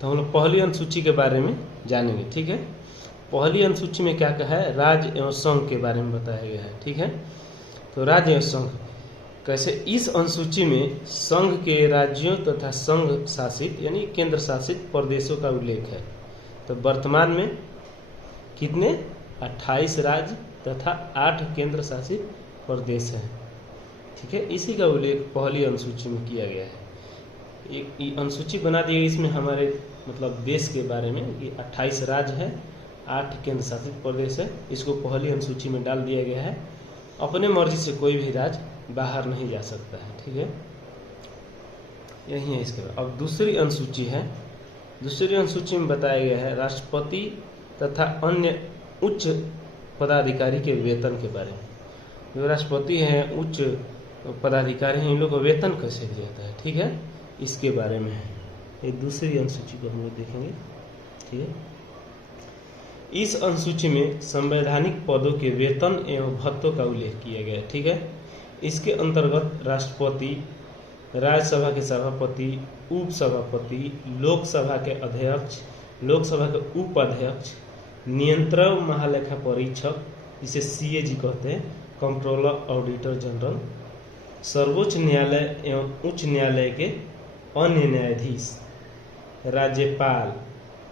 तो हम लोग पहली अनुसूची के बारे में जानेंगे। ठीक है, पहली अनुसूची में क्या कहा है, राज्य एवं संघ के बारे में बताया गया है। ठीक है, तो राज्य एवं संघ कैसे, इस अनुसूची में संघ के राज्यों तथा संघ शासित यानी केंद्र शासित प्रदेशों का उल्लेख है। तो वर्तमान में कितने 28 राज्य तथा 8 केंद्र शासित प्रदेश हैं। ठीक है, इसी का उल्लेख पहली अनुसूची में किया गया है। एक अनुसूची बना दी गई इसमें हमारे मतलब देश के बारे में कि 28 राज्य है, 8 केंद्र शासित प्रदेश है। इसको पहली अनुसूची में डाल दिया गया है। अपने मर्जी से कोई भी राज्य बाहर नहीं जा सकता है। ठीक है, यही है इसके बाद। अब दूसरी अनुसूची है, दूसरी अनुसूची में बताया गया है राष्ट्रपति तथा अन्य उच्च पदाधिकारी के वेतन के बारे में। जो राष्ट्रपति हैं, उच्च पदाधिकारी हैं, इन लोगों को वेतन कैसे दिया जाता है। ठीक है, इसके बारे में है। ये दूसरी अनुसूची को हम लोग देखेंगे। ठीक है, इस अनुसूची में संवैधानिक पदों के वेतन एवं भत्तों का उल्लेख किया गया है। ठीक है, इसके अंतर्गत राष्ट्रपति, राज्यसभा के सभापति, उपसभापति, लोकसभा के अध्यक्ष, लोकसभा के उपाध्यक्ष, नियंत्रक महालेखा परीक्षक जिसे सीएजी कहते हैं, कंट्रोलर, ऑडिटर जनरल, सर्वोच्च न्यायालय एवं उच्च न्यायालय के अन्य न्यायाधीश, राज्यपाल,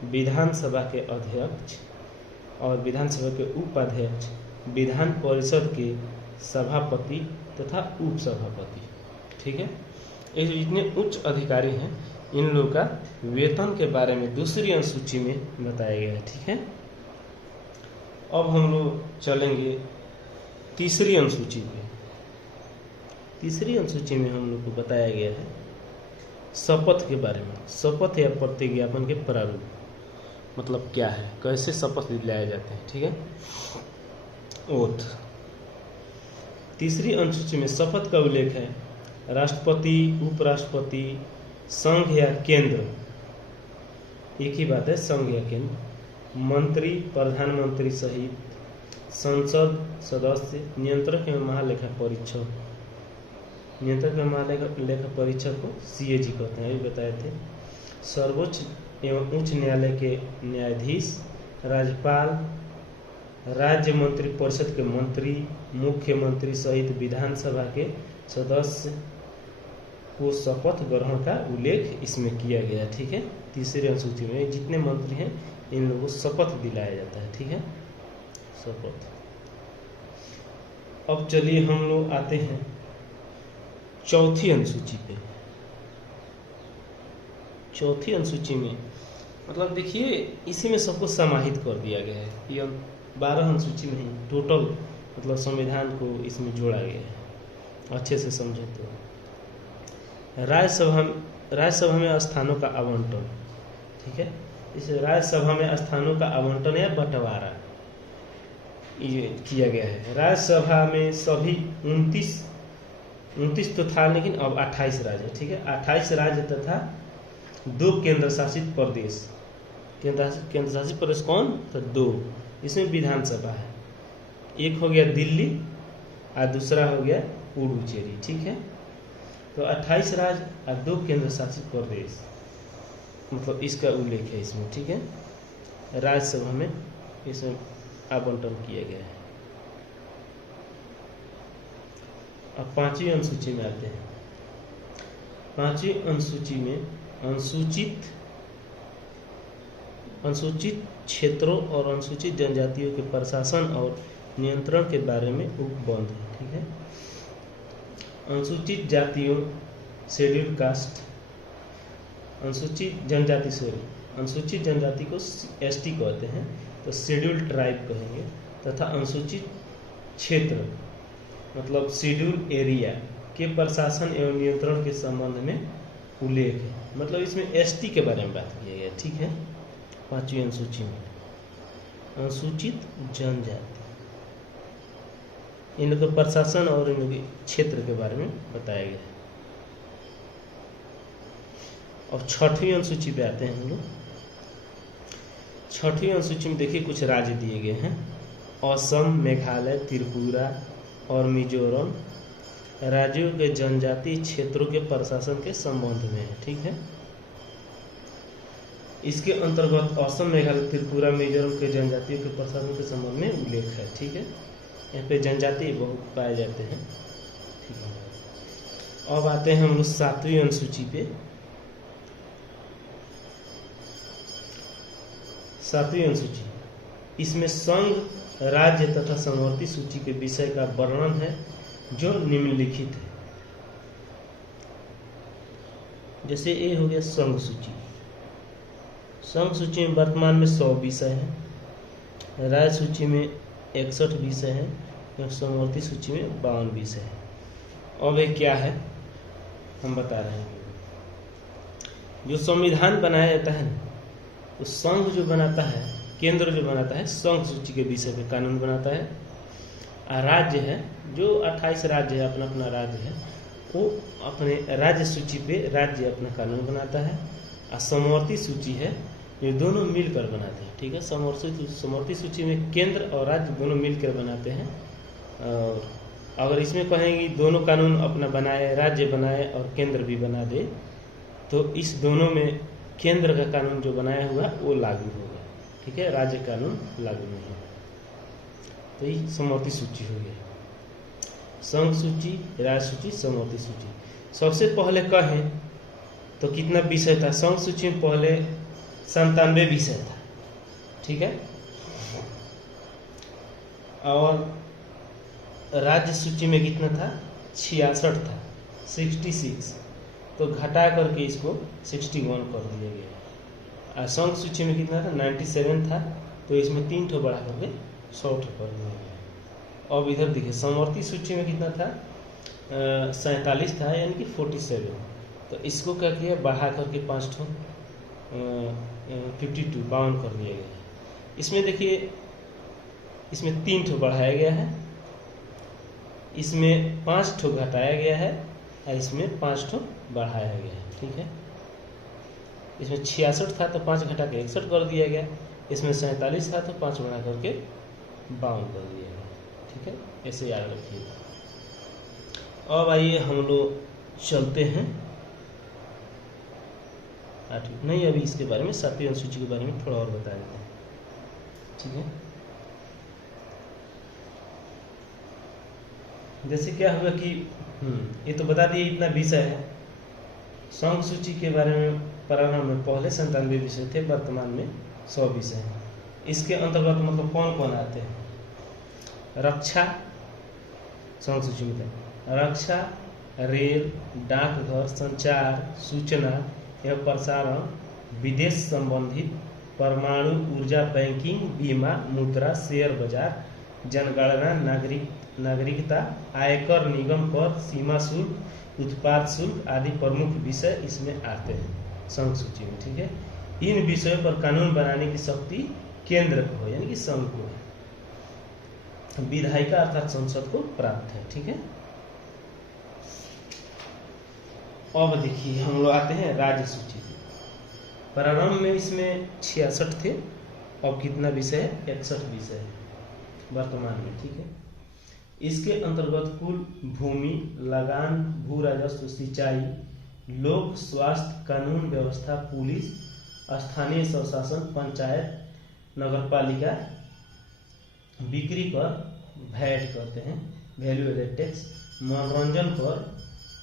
विधानसभा के अध्यक्ष और विधानसभा के उपाध्यक्ष, विधान परिषद के सभापति तथा उपसभापति। ठीक है, ये जितने उच्च अधिकारी हैं इन लोगों का वेतन के बारे में दूसरी अनुसूची में बताया गया है। ठीक है, अब हम लोग चलेंगे तीसरी अनुसूची पे। तीसरी अनुसूची में हम लोग को बताया गया है शपथ के बारे में। शपथ या प्रतिज्ञापन के प्रारूप मतलब क्या है, कैसे शपथ दिलाए जाते हैं। ठीक है, ओथ। तीसरी अनुसूची में शपथ का उल्लेख है राष्ट्रपति, उपराष्ट्रपति, संघ या केंद्र, एक ही बात है, संघ या केंद्र, मंत्री, प्रधानमंत्री सहित संसद सदस्य, नियंत्रक एवं महालेखा परीक्षक, नियंत्रक एवं महालेखा परीक्षक को सीएजी कहते हैं, ये बताए थे, सर्वोच्च एवं उच्च न्यायालय के न्यायाधीश, राज्यपाल, राज्य मंत्री परिषद के मंत्री, मुख्यमंत्री सहित विधानसभा के सदस्य को शपथ ग्रहण का उल्लेख इसमें किया गया है। ठीक है, तीसरी अनुसूची में जितने मंत्री हैं इन लोगों को शपथ दिलाया जाता है। ठीक है, शपथ। अब चलिए हम लोग आते हैं चौथी अनुसूची पे। चौथी अनुसूची में मतलब देखिए इसी में सबको समाहित कर दिया गया है। ये 12 अनुसूची में ही टोटल मतलब संविधान को इसमें जोड़ा गया है। अच्छे से समझे तो राज्यसभा में स्थानों का आवंटन। ठीक है, इस राज्यसभा में स्थानों का आवंटन या बंटवारा ये किया गया है। राज्यसभा में सभी 29 तो था, लेकिन अब 28 राज्य। ठीक है, 28 राज्य तथा 2 केंद्र शासित प्रदेश। केंद्र शासित प्रदेश कौन, तो 2। इसमें विधानसभा है, एक हो गया दिल्ली और दूसरा हो गया पुडुचेरी। ठीक है, तो 28 राज्य और 2 केंद्र शासित प्रदेश मतलब इसका उल्लेख है इसमें। ठीक है, राज्यसभा में इसमें आवंटन किया गया है। अब पांचवी अनुसूची में आते हैं। पांचवी अनुसूची में अनुसूचित क्षेत्रों और अनुसूचित जनजातियों के प्रशासन और नियंत्रण के बारे में उपबंध है। ठीक है, अनुसूचित जातियों, शेड्यूल कास्ट, अनुसूचित जनजाति को एसटी कहते हैं, तो शेड्यूल ट्राइब कहेंगे, तथा अनुसूचित क्षेत्र मतलब शेड्यूल एरिया के प्रशासन एवं नियंत्रण के संबंध में उल्लेख है। मतलब इसमें एसटी के बारे में बात किया गया। ठीक है, पांचवी अनुसूची में अनुसूचित जनजाति, इन लोग के प्रशासन और इन लोग के क्षेत्र के बारे में बताया गया है। और छठवीं अनुसूची पे आते हैं हम लोग। छठवीं अनुसूची में देखिए कुछ राज्य दिए गए हैं। असम, मेघालय, त्रिपुरा और मिजोरम राज्यों के जनजातीय क्षेत्रों के प्रशासन के संबंध में है। ठीक है, इसके अंतर्गत असम, मेघालय, त्रिपुरा, मिजोरम के जनजातियों के प्रसारण के संबंध में उल्लेख है। ठीक है, यहाँ पे जनजाति बहुत पाए जाते हैं। ठीक है, अब आते हैं हम लोग 7वीं अनुसूची पे। 7वीं अनुसूची, इसमें संघ, राज्य तथा समवर्ती सूची के विषय का वर्णन है जो निम्नलिखित है। जैसे ये हो गया संघ सूची। संघ सूची में वर्तमान में 100 विषय हैं, राज्य सूची में 61 विषय हैं और समवर्ती सूची में 52 विषय हैं। अब ये क्या है हम बता रहे हैं। जो संविधान बनाया जाता है तो संघ जो बनाता है, केंद्र जो बनाता है, संघ सूची के विषय पे कानून बनाता है। और राज्य है, जो 28 राज्य है, अपना अपना राज्य है, वो अपने राज्य सूची पे राज्य अपना कानून बनाता है। और समवर्ती सूची है, ये दोनों मिलकर बनाते हैं। ठीक है, समवर्ती सूची में केंद्र और राज्य दोनों मिलकर बनाते हैं। और अगर इसमें कहेंगे दोनों कानून अपना बनाए, राज्य बनाए और केंद्र भी बना दे, तो इस दोनों में केंद्र का कानून जो बनाया हुआ वो लागू होगा। ठीक है, राज्य कानून लागू नहीं होगा। तो ये समवर्ती सूची हो गई। संघ सूची, राज्य सूची, समवर्ती सूची। सबसे पहले कहें तो कितना विषय था? संघ सूची में पहले 97 विषय था। ठीक है, और राज्य सूची में कितना था? 66 था, 66। तो घटा करके इसको 61 कर दिया गया। और संघ सूची में कितना था? 97 था, तो इसमें 3 ठो बढ़ा करके 100 ठो कर दिया गया। अब इधर देखिए समवर्ती सूची में कितना था? 47 था, यानी कि 47। तो इसको क्या किया? बढ़ा करके 5 ठो 52 कर दिया गया। इसमें देखिए, इसमें 3 ठो बढ़ाया गया है, इसमें 5 ठो घटाया गया है और इसमें 5 ठो बढ़ाया गया है। ठीक है, इसमें 66 था तो 5 घटा के 61 कर दिया गया। इसमें 47 था तो 5 बढ़ा करके 52 कर दिया गया। ठीक है, ऐसे याद रखिएगा। अब आइए हम लोग चलते हैं 8वीं, नहीं अभी इसके बारे में 7वीं अनुसूची के बारे में थोड़ा और बता देते हैं। ठीक है, जैसे क्या होगा कि ये तो बता दिए इतना विषय है। संघ सूची के बारे में प्रारंभ में पहले 97 विषय थे, वर्तमान में 100 विषय हैं। इसके अंतर्गत मतलब कौन कौन आते हैं? रक्षा, संघ सूची में था रक्षा, रेल, डाकघर, संचार, सूचना एवं प्रसारण, विदेश संबंधित, परमाणु ऊर्जा, बैंकिंग, बीमा, मुद्रा, शेयर बाजार, जनगणना, नागरिकता, आयकर, निगम कर, सीमा शुल्क, उत्पाद शुल्क आदि प्रमुख विषय इसमें आते हैं संघ सूची में। ठीक है, इन विषयों पर कानून बनाने की शक्ति केंद्र को हो, यानी कि संघ को है। विधायिका अर्थात संसद को प्राप्त है। ठीक है, अब देखिए हम लोग आते हैं राज्य सूची। प्रारंभ में इसमें 66 थे, अब कितना विषय है? 61 विषय है वर्तमान में। ठीक है, इसके अंतर्गत कुल भूमि, लगान, भू राजस्व, सिंचाई, लोक स्वास्थ्य, कानून व्यवस्था, पुलिस, स्थानीय स्वशासन, पंचायत, नगरपालिका, बिक्री कर, वैट कहते हैं, वैल्यू एडेड टैक्स, मनोरंजन कर,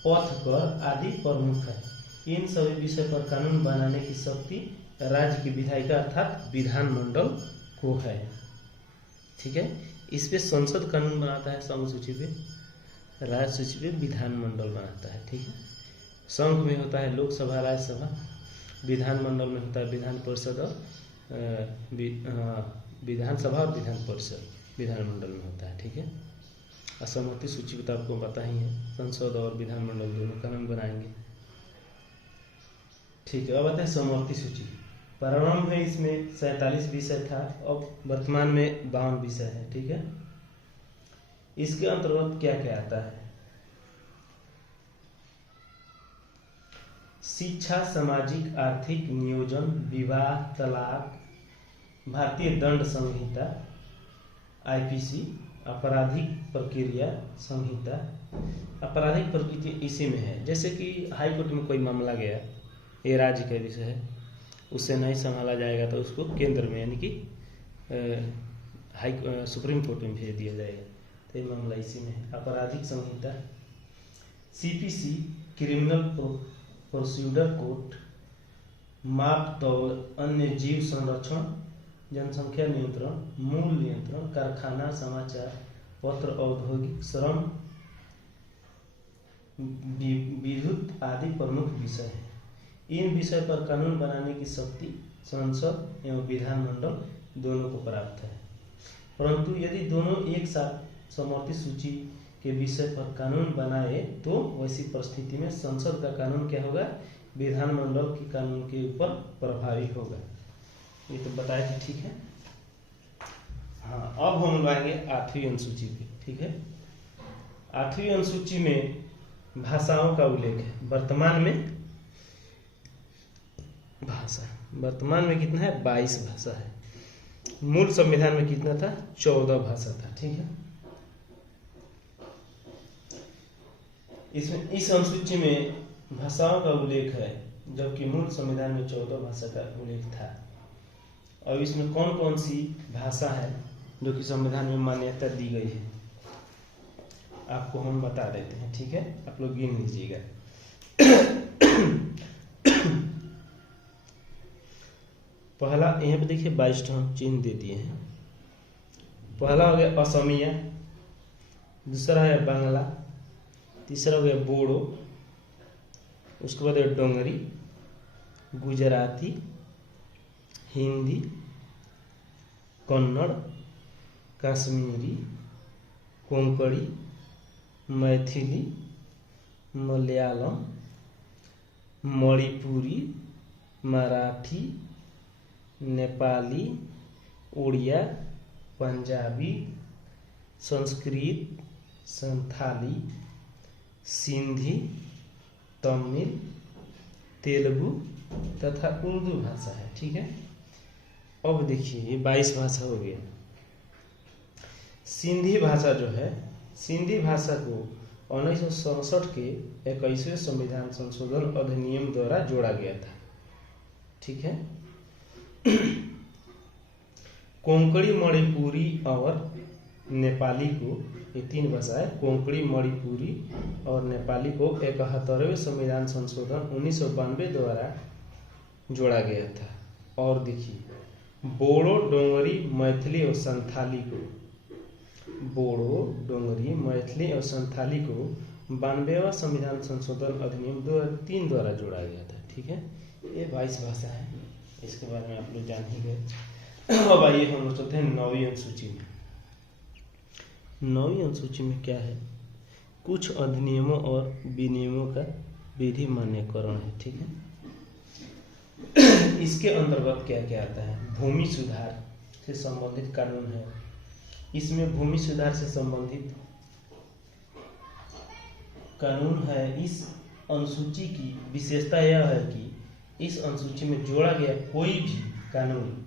पथ कर आदि प्रमुख है। इन सभी विषय पर कानून बनाने की शक्ति राज्य की विधायिका अर्थात विधानमंडल को है। ठीक है, इस पे संसद कानून बनाता है, संघ सूची पे, राज्य सूची पे विधानमंडल बनाता है। ठीक है, संघ में होता है लोकसभा, राज्यसभा, विधानमंडल में होता है विधान परिषद और विधानसभा और विधान परिषद विधानमंडल में होता है। ठीक है, असमवर्ती सूची तो आपको पता ही है, संसद और विधानमंडल दोनों कानून बनाएंगे। ठीक है, अब आते हैं समवर्ती सूची। प्रारंभ में इसमें 47 विषय था, अब वर्तमान में 52 विषय है। ठीक है, इसके अंतर्गत क्या क्या आता है? शिक्षा, सामाजिक आर्थिक नियोजन, विवाह, तलाक, भारतीय दंड संहिता, आईपीसी, आपराधिक प्रक्रिया संहिता। आपराधिक प्रक्रिया इसी में है, जैसे कि हाई कोर्ट में कोई मामला गया, ये राज्य का विषय है, उससे नहीं संभाला जाएगा तो उसको केंद्र में यानी कि सुप्रीम कोर्ट में भेज दिया जाएगा। तो ये मामला इसी में है। आपराधिक संहिता सीपीसी क्रिमिनल प्रोसीजर कोड माप तौल अन्य जीव संरक्षण जनसंख्या नियंत्रण मूल नियंत्रण कारखाना समाचार पत्र औद्योगिक श्रम विद्युत आदि प्रमुख विषय हैं। इन विषय पर कानून बनाने की शक्ति संसद एवं विधानमंडल दोनों को प्राप्त है, परंतु यदि दोनों एक साथ समर्थित सूची के विषय पर कानून बनाए तो वैसी परिस्थिति में संसद का कानून क्या होगा, विधानमंडल के कानून के ऊपर प्रभावी होगा। ये तो बताए थे, ठीक है। हाँ, अब हम आएंगे 8वीं अनुसूची पे, ठीक है। 8वीं अनुसूची में भाषाओं का उल्लेख है। वर्तमान में कितना है, 22 भाषा है। मूल संविधान में कितना था, 14 भाषा था, ठीक है। इसमें इस अनुसूची में भाषाओं का उल्लेख है, जबकि मूल संविधान में 14 भाषा का उल्लेख था। और इसमें कौन कौन सी भाषा है जो कि संविधान में मान्यता दी गई है, आपको हम बता देते हैं, ठीक है। आप लोग गिन लीजिएगा। पहला यहाँ पे देखिए 22 हम चिन्ह दे दिए हैं। पहला हो गया असमिया, दूसरा है बांग्ला, तीसरा हो गया बोडो, उसके बाद है डोंगरी, गुजराती, हिंदी, कन्नड़, कश्मीरी, कोंकणी, मैथिली, मलयालम, मणिपुरी, मराठी, नेपाली, उड़िया, पंजाबी, संस्कृत, संथाली, सिंधी, तमिल, तेलुगु तथा उर्दू भाषा है, ठीक है। अब देखिए ये 22 भाषा हो गया। सिंधी भाषा जो है, सिंधी भाषा को 1967 के 21वें संविधान संशोधन अधिनियम द्वारा जोड़ा गया था, ठीक है। कोंकणी, मणिपुरी और नेपाली को, ये 3 भाषाएं, कोंकणी, मणिपुरी और नेपाली को 71वें संविधान संशोधन 1992 द्वारा जोड़ा गया था। और देखिए बोडो, डोंगरी, मैथिली और संथाली को, बोडो, डोंगरी, मैथिली और संथाली को 92वां संविधान संशोधन अधिनियम 2003 द्वारा जोड़ा गया था, ठीक है। ये 22 भाषा है, इसके बारे में आप लोग जान ही गए। अब आइए हम लोग चलते हैं 9वीं अनुसूची में। 9वीं अनुसूची में क्या है, कुछ अधिनियमों और विनियमों का विधि मान्यकरण है, ठीक है। इसके अंतर्गत क्या क्या आता है, भूमि सुधार से संबंधित कानून है। इसमें भूमि सुधार से संबंधित कानून है। इस अनुसूची की विशेषता यह है कि इस अनुसूची में जोड़ा गया कोई भी कानून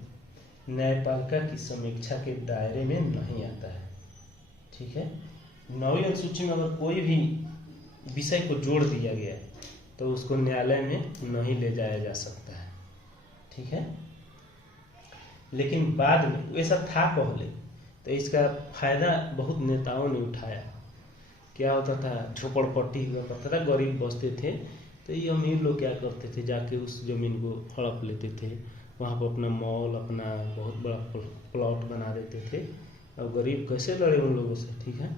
न्यायपालिका की समीक्षा के दायरे में नहीं आता है, ठीक है। 9वीं अनुसूची में अगर कोई भी विषय को जोड़ दिया गया तो उसको न्यायालय में नहीं ले जाया जा सकता है, ठीक है। लेकिन बाद में ऐसा था पहले, तो इसका फायदा बहुत नेताओं ने उठाया। क्या होता था, झोपड़पट्टी हुआ करता था, गरीब बसते थे, तो ये अमीर लोग क्या करते थे, जाके उस जमीन को हड़प लेते थे, वहाँ पर अपना मॉल, अपना बहुत बड़ा प्लॉट बना देते थे, और गरीब कैसे लड़े उन लोगों से, ठीक है।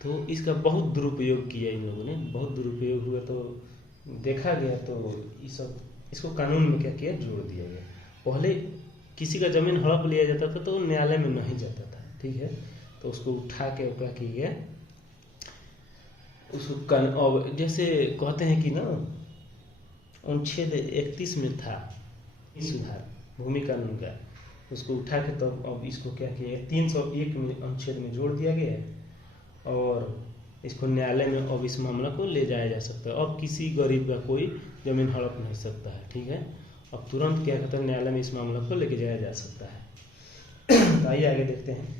तो इसका बहुत दुरुपयोग किया इन लोगों ने, बहुत दुरुपयोग हुआ, तो देखा गया, तो इसको कानून में क्या किया, जोड़ दिया गया। पहले किसी का जमीन हड़प लिया जाता था तो न्यायालय में नहीं जाता था, ठीक है, तो उसको उठा के क्या किया गया, उसको जैसे कहते हैं कि ना, अनुच्छेद 31 में था सुधार भूमि कानून का, उसको उठा के तो अब इसको क्या किया, 301 में अनुच्छेद में जोड़ दिया गया, और इसको न्यायालय में अब इस मामला को ले जाया जा सकता है। अब किसी गरीब का कोई जमीन हड़प नहीं सकता है, ठीक है। अब तुरंत क्या कहते हैं, न्यायालय में इस मामला को लेके जाया जा सकता है। तो आइए आगे देखते हैं।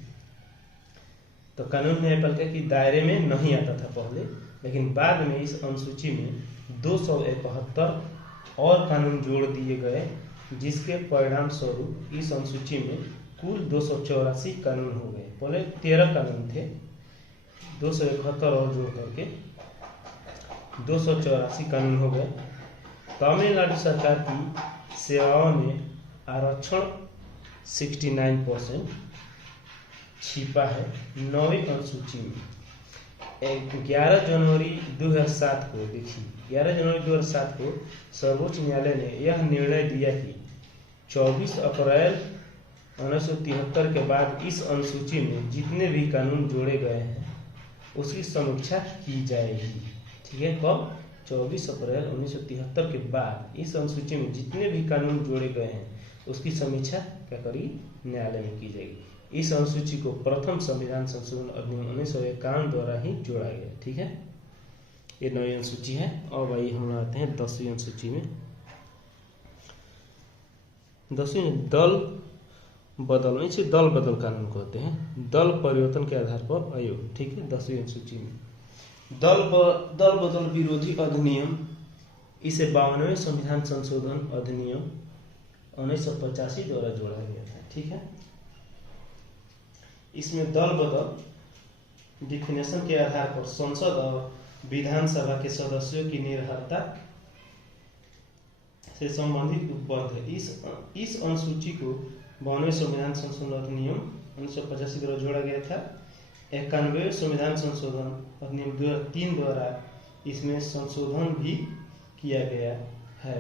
तो कानून न्यायपालिका की दायरे में नहीं आता था पहले, लेकिन बाद में इस अनुसूची में 271 और कानून जोड़ दिए गए, जिसके परिणाम स्वरूप इस अनुसूची में कुल 284 कानून हो गए। पहले 13 कानून थे, 271 और जोड़ करके 284 कानून हो गए। तमिलनाडु सरकार की सेवाओं में आरक्षण 69% छिपा है 9वीं अनुसूची में। 11 जनवरी 2007 को देखिए, 11 जनवरी 2007 को सर्वोच्च न्यायालय ने यह निर्णय दिया कि 24 अप्रैल 1973 के बाद इस अनुसूची में जितने भी कानून जोड़े गए हैं उसकी समीक्षा की जाएगी। ठीक है, कब? 24 अप्रैल 1973 के बाद इस अनुसूची में जितने भी कानून जोड़े गए हैं उसकी समीक्षा क्या करेगी? न्यायालय में की जाएगी। इस अनुसूची को प्रथम संविधान संशोधन अधिनियम 1951 द्वारा ही जोड़ा गया। ठीक है, ये 9वीं अनुसूची है। और भाई हम आते हैं 10वीं अनुसूची में। 10वीं में दल बदल, इसे दल बदल कानून कहते हैं, दल परिवर्तन के आधार पर आयोग। ठीक है, 10वीं अनुसूची में दल बदल विरोधी अधिनियम, इसे 52वें संविधान संशोधन अधिनियम 1985 द्वारा जोड़ा गया था। ठीक है, इसमें दल बदल डिफिनेशन के आधार पर संसद और विधानसभा के सदस्यों की निर्भरता से संबंधित उपबंध है। इस अनुसूची को 52वें संविधान संशोधन अधिनियम 1985 द्वारा जोड़ा गया था। 91वें संविधान संशोधन अधिनियम 2003 द्वारा इसमें संशोधन भी किया गया है।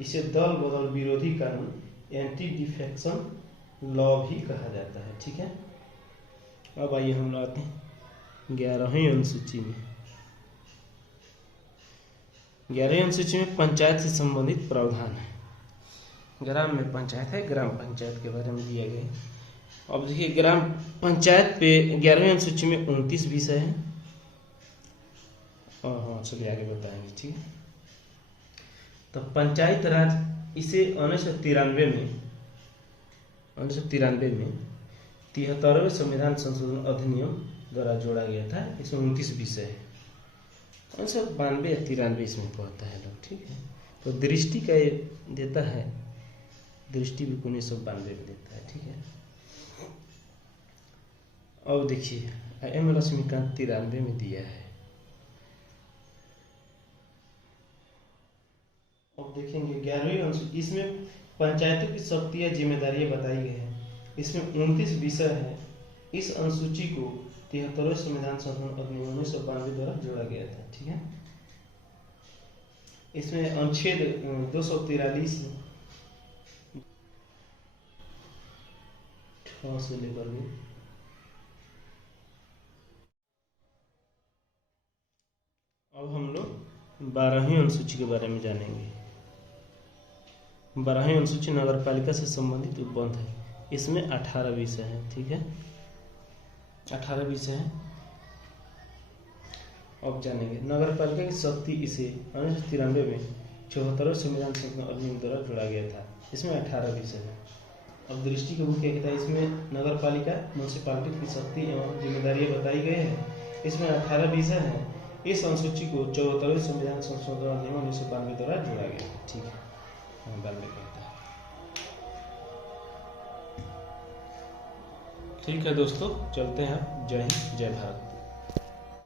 इसे दल बदल विरोधी कानून, एंटी डिफेक्शन लॉ भी कहा जाता है। ठीक है, अब आइए हम आते हैं 11वीं अनुसूची में। 11वीं अनुसूची में पंचायत से संबंधित प्रावधान है। ग्राम में पंचायत है, ग्राम पंचायत के बारे में दिया गया है। अब देखिए, ग्राम पंचायत पे 11वीं अनुसूची में 29 विषय है। हाँ, चलिए आगे बताएंगे। ठीक है, तो पंचायत राज, इसे 1993 में 73वें संविधान संशोधन अधिनियम द्वारा जोड़ा गया था। इसमें 29 विषय है। 1992 या 93 इसमें पढ़ता है लोग। ठीक है, तो दृष्टि का ये देता है, दृष्टि भी 1992 में देता है। ठीक है, अब देखिए एम लक्ष्मीकांत 93 में दिया है। अब देखेंगे 11वीं अनुसूची, इसमें पंचायतों की शक्तियां जिम्मेदारियां बताई गई हैं। इसमें 29 विषय है। इस अनुसूची को 73वें संविधान संशोधन अधिनियम 1992 द्वारा जोड़ा गया था। ठीक है, इसमें अनुच्छेद 243 से लेकर के अब हम लोग 12वीं अनुसूची के बारे में जानेंगे। 12वीं अनुसूची नगर पालिका से संबंधित उपबंध है। इसमें 18 विषय है। ठीक है, 18 विषय है। अब जानेंगे नगर पालिका की शक्ति, इसे 1993 में 74वें संविधान संशोधन अधिनियम द्वारा जोड़ा गया था। इसमें 18 विषय है। अब दृष्टि के बुक क्या कहता है? इसमें नगर पालिका म्यूनसिपालिटी की शक्ति एवं जिम्मेदारियां बताई गई है। इसमें 18 विषय है। इस अनुसूची को 74वें संविधान संशोधन अधिनियम 1992 द्वारा जोड़ा गया है। ठीक है, बाद में कहता है। ठीक है दोस्तों, चलते हैं। जय हिंद, जय भारत।